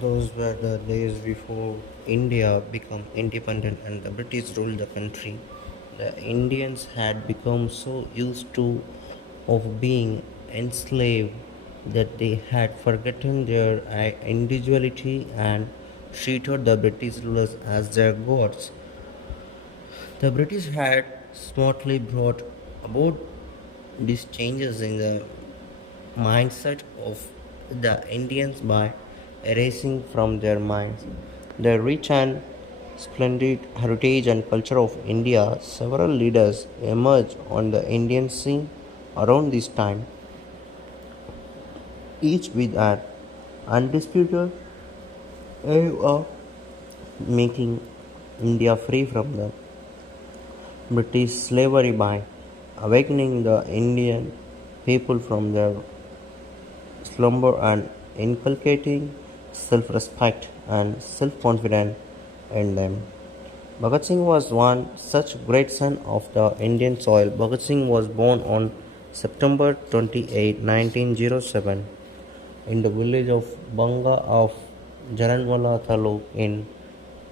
Those were the days before India became independent and the British ruled the country. The Indians had become so used to of being enslaved that they had forgotten their individuality and treated the British rulers as their gods. The British had smartly brought about these changes in the mindset of the Indians by erasing from their minds the rich and splendid heritage and culture of India. Several leaders emerged on the Indian scene around this time, each with an undisputed aim of making India free from the British slavery by awakening the Indian people from their slumber and inculcating self respect and self confidence in them. Bhagat Singh was one such great son of the Indian soil. Bhagat Singh was born on September 28, 1907, in the village of Banga of Jaranwala Taluk in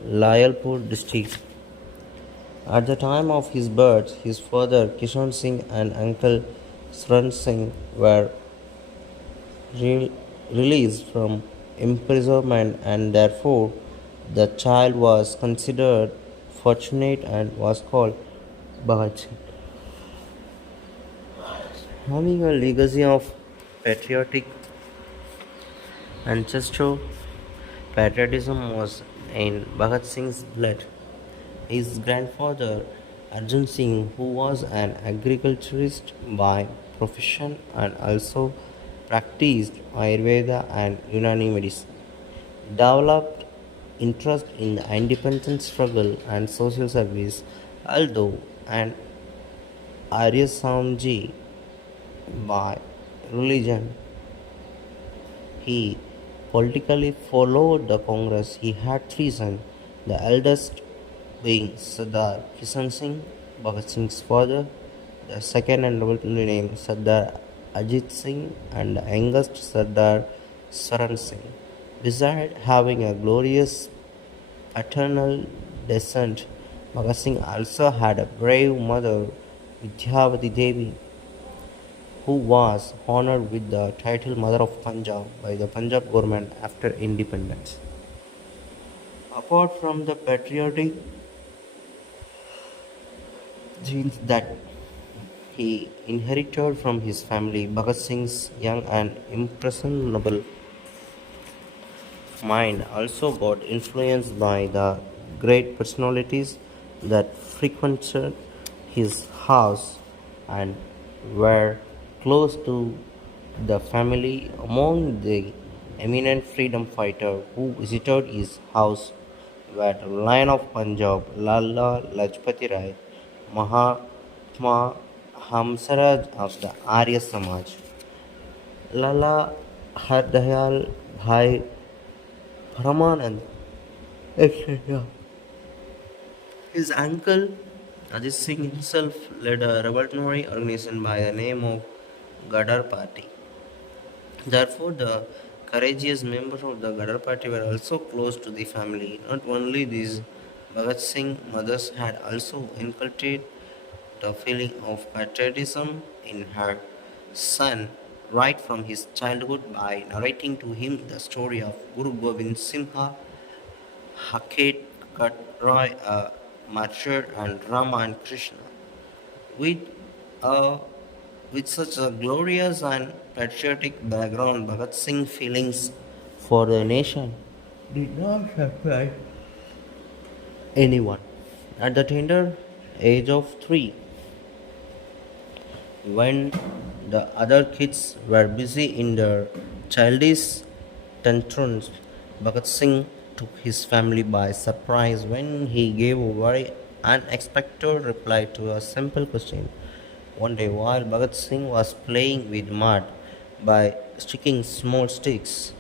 Layalpur district. At the time of his birth, his father Kishan Singh and uncle Sran Singh were re- released from imprisonment, and therefore the child was considered fortunate and was called Bhagat Singh. Having a legacy of patriotic ancestral patriotism was in Bhagat Singh's blood. His grandfather Arjun Singh, who was an agriculturist by profession and also practiced Ayurveda and Unani medicine, developed interest in the independence struggle and social service, although an Arya Samji by religion. He politically followed the Congress. He had three sons, the eldest being Sardar Kishan Singh, Bhagat Singh's father, the second and revolutionary name Sardar Ajit Singh, and the youngest Sardar Saran Singh. Besides having a glorious paternal descent, Bhagat Singh also had a brave mother, Vidyavati Devi, who was honored with the title Mother of Punjab by the Punjab government after independence. Apart from the patriotic genes that he inherited from his family, Bhagat Singh's young and impressionable mind also got influenced by the great personalities that frequented his house and were close to the family. Among the eminent freedom fighters who visited his house were the Lion of Punjab, Lala Lajpati Rai, Mahatma Hamsaraj of the Arya Samaj, Lala Hardayal Bhai Paramanand, etc. His uncle Ajit Singh himself led a revolutionary organization by the name of Gadar Party. Therefore, the courageous members of the Gadar Party were also close to the family. Not only this, Bhagat Singh mothers had also inculcated the feeling of patriotism in her son right from his childhood by narrating to him the story of Guru Gobind Singha, Haket Katrai, Martyr, and Rama and Krishna. With, uh, with such a glorious and patriotic background, Bhagat Singh feelings for the nation did not surprise anyone. At the tender age of 3, when the other kids were busy in their childish tantrums, Bhagat Singh took his family by surprise when he gave a very unexpected reply to a simple question. One day, while Bhagat Singh was playing with mud by sticking small sticks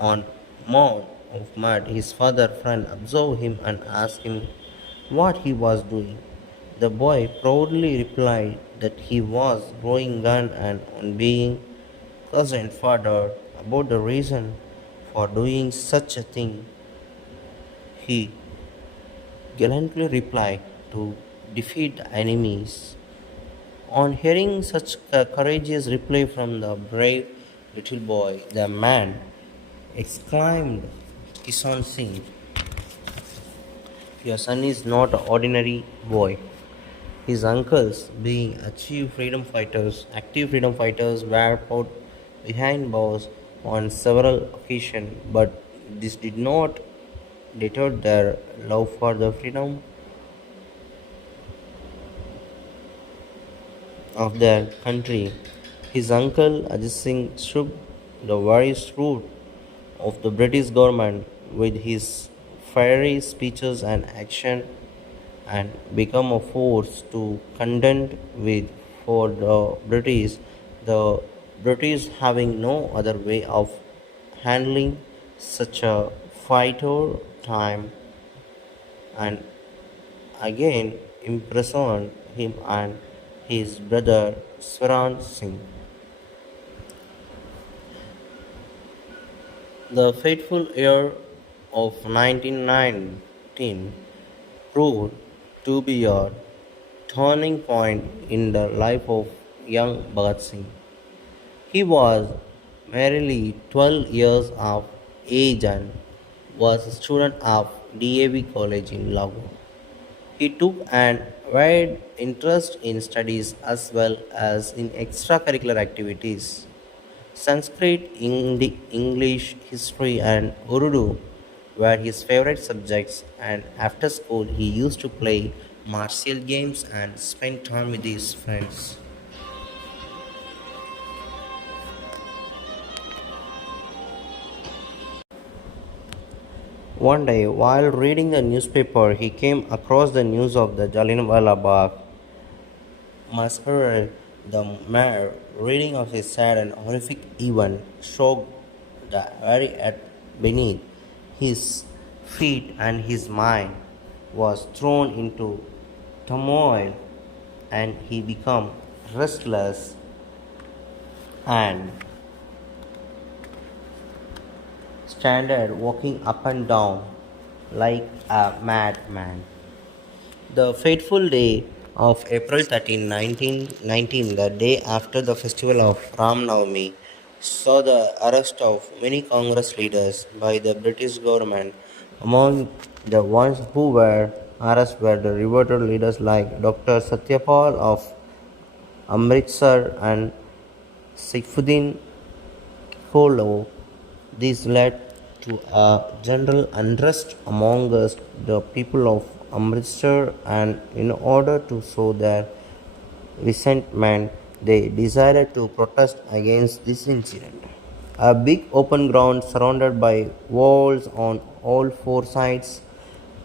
on mound of mud, his father friend observed him and asked him what he was doing. The boy proudly replied that he was growing gun, and on being questioned further about the reason for doing such a thing, he gallantly replied to defeat the enemies. On hearing such a courageous reply from the brave little boy, the man exclaimed, Kisan Singh, your son is not an ordinary boy. His uncles, being active freedom fighters, were put behind bars on several occasions, but this did not deter their love for the freedom of their country. His uncle Ajit Singh shook the very root of the British government with his fiery speeches and action and become a force to contend with for the British. The British having no other way of handling such a fighter time and again imprisoned him and his brother Swaran Singh. The fateful year of 1919 proved to be a turning point in the life of young Bhagat Singh. He was merely 12 years of age and was a student of DAV College in Lahore. He took an wide interest in studies as well as in extracurricular activities. Sanskrit, English, history, and Urdu were his favorite subjects, and after school, he used to play martial games and spend time with his friends. One day, while reading the newspaper, he came across the news of the Jallianwala Bagh massacre. The mayor, reading of his sad and horrific event, shook the very earth beneath his feet, and his mind was thrown into turmoil, and he became restless and started walking up and down like a madman. The fateful day of April 13, 1919, the day after the festival of Ram Navami, saw the arrest of many Congress leaders by the British government. Among the ones who were arrested were the revolted leaders like Dr. Satyapal of Amritsar and Saifuddin Follow. This led to a general unrest among the people of Amritsar, and in order to show their resentment, they decided to protest against this incident. A big open ground surrounded by walls on all four sides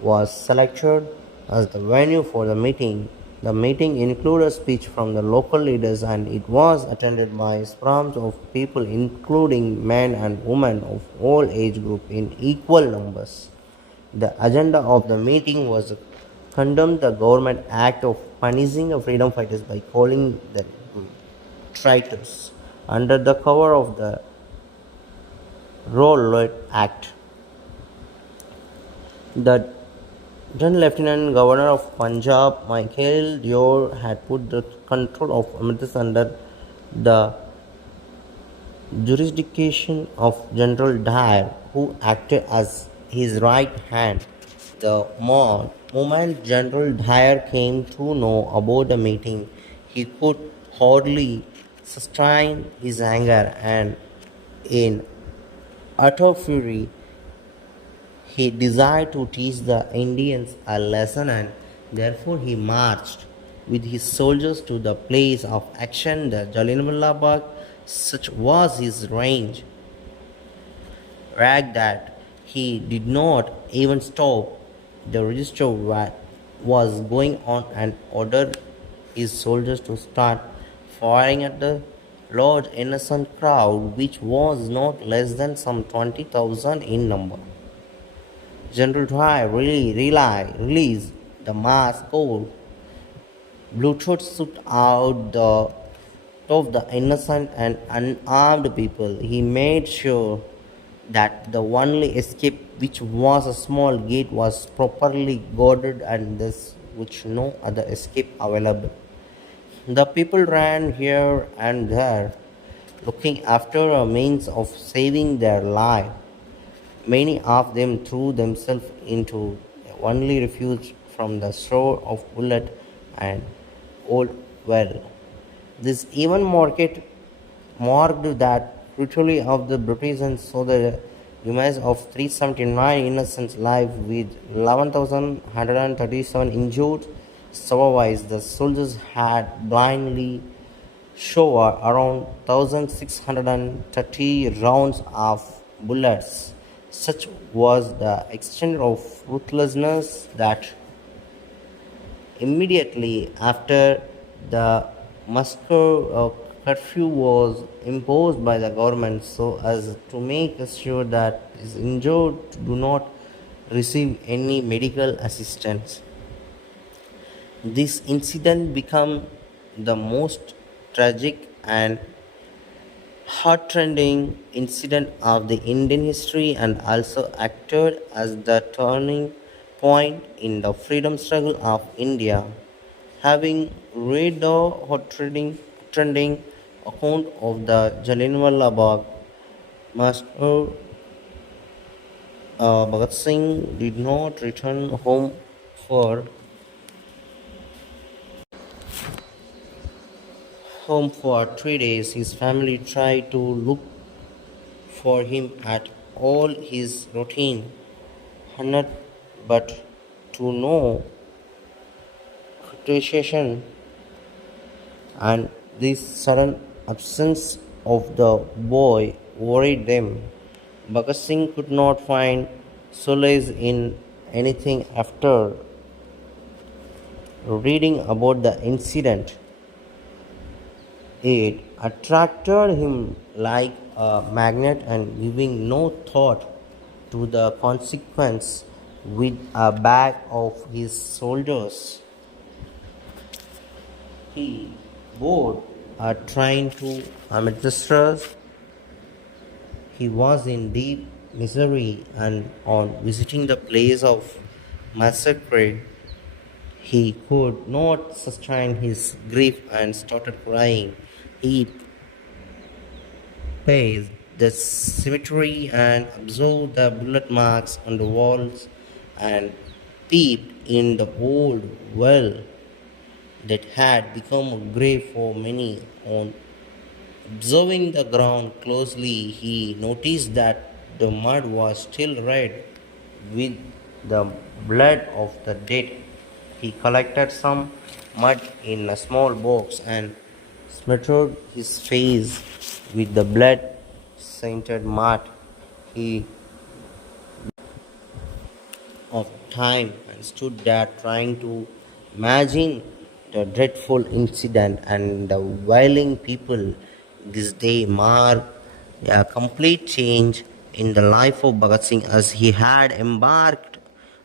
was selected as the venue for the meeting. The meeting included a speech from the local leaders, and it was attended by swarms of people including men and women of all age groups in equal numbers. The agenda of the meeting was to condemn the government act of punishing the freedom fighters by calling them traitors under the cover of the Rowlatt Act. The then Lieutenant Governor of Punjab, Michael Dior, had put the control of Amritsar under the jurisdiction of General Dyer, who acted as his right hand. The moment General Dyer came to know about the meeting, he could hardly sustain his anger, and in utter fury, he desired to teach the Indians a lesson, and therefore he marched with his soldiers to the place of action, the Jallianwala Bagh. Such was his range, rag that he did not even stop the register what was going on and ordered his soldiers to start firing at the large innocent crowd, which was not less than some 20,000 in number. General Dyer released the mass code. Bluetooth shoot out of the innocent and unarmed people. He made sure that the only escape, which was a small gate, was properly guarded and thus which no other escape available. The people ran here and there, looking after a means of saving their life. Many of them threw themselves into the only refuge from the shore of bullet and old well. This even marked that brutally of the British and saw the demise of 379 innocent lives with 11,137 injured. Otherwise, the soldiers had blindly showered around 1,630 rounds of bullets. Such was the extent of ruthlessness that immediately after the Moscow curfew was imposed by the government so as to make sure that is injured do not receive any medical assistance. This incident became the most tragic and heart-rending incident of the Indian history and also acted as the turning point in the freedom struggle of India. Having read the trending account of the Jallianwala Bagh massacre, Bhagat Singh did not return for 3 days. His family tried to look for him at all his routine, hundred, but to no appreciation, and this sudden absence of the boy worried them. Bhagat Singh could not find solace in anything after reading about the incident. It attracted him like a magnet and giving no thought to the consequence with a bag of his shoulders. He bored trying to administer. He was in deep misery and on visiting the place of massacre he could not sustain his grief and started crying. He paced the cemetery and observed the bullet marks on the walls and peeped in the old well that had become a grave for many. On observing the ground closely, he noticed that the mud was still red with the blood of the dead. He collected some mud in a small box and smeared his face with the blood scented mud. He of time and stood there trying to imagine the dreadful incident and the wailing people. This day marked a complete change in the life of Bhagat Singh as he had embarked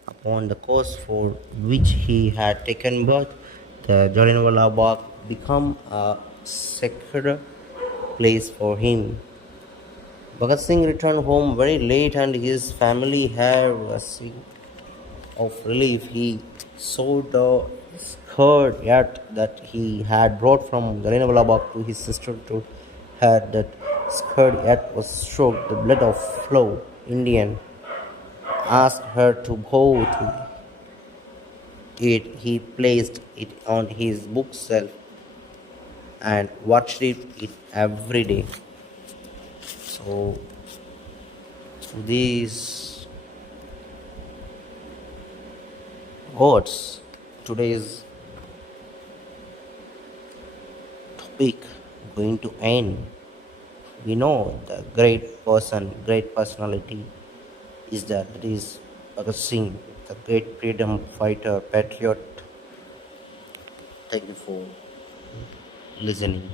upon the course for which he had taken birth. The Jallianwala Bagh became a sacred place for him. Bhagat Singh returned home very late and his family had a of relief. He saw the skirt yet that he had brought from Jallianwala Bagh to his sister to her. That skirt yet was soaked the blood of flow. Indian asked her to go to it. He placed it on his bookshelf and watched it every day. So these words, today's topic going to end. We know the great person, great personality is that is Bhagat Singh, the great freedom fighter, patriot. Thank you for listening.